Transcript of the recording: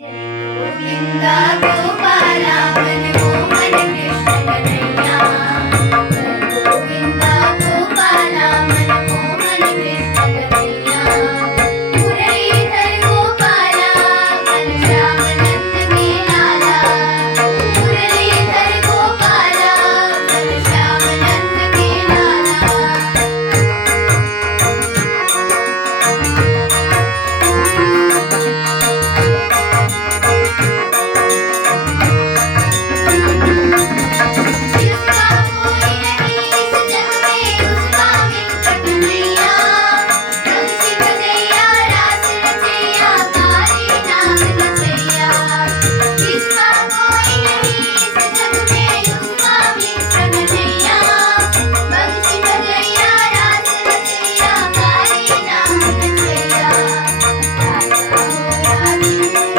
जय गोविंदा गोपाला मनमोहन कृष्ण कन्हैया। जय गोविंदा गोपाला मनमोहन कृष्ण कन्हैया। मुरलीधर गोपाला घनश्याम नंद के लाला। मुरलीधर गोपाला घनश्याम नंद के लाला। जिसका कोई नहीं इस जग में उसका मित्र कन्हैया। बंसी बजैया रास रचैया तारे नाम रचैया। जिसका कोई नहीं इस जग में उसका मित्र कन्हैया। बंसी बजैया रास रचैया तारे नाम रचैया। राजा हो राधे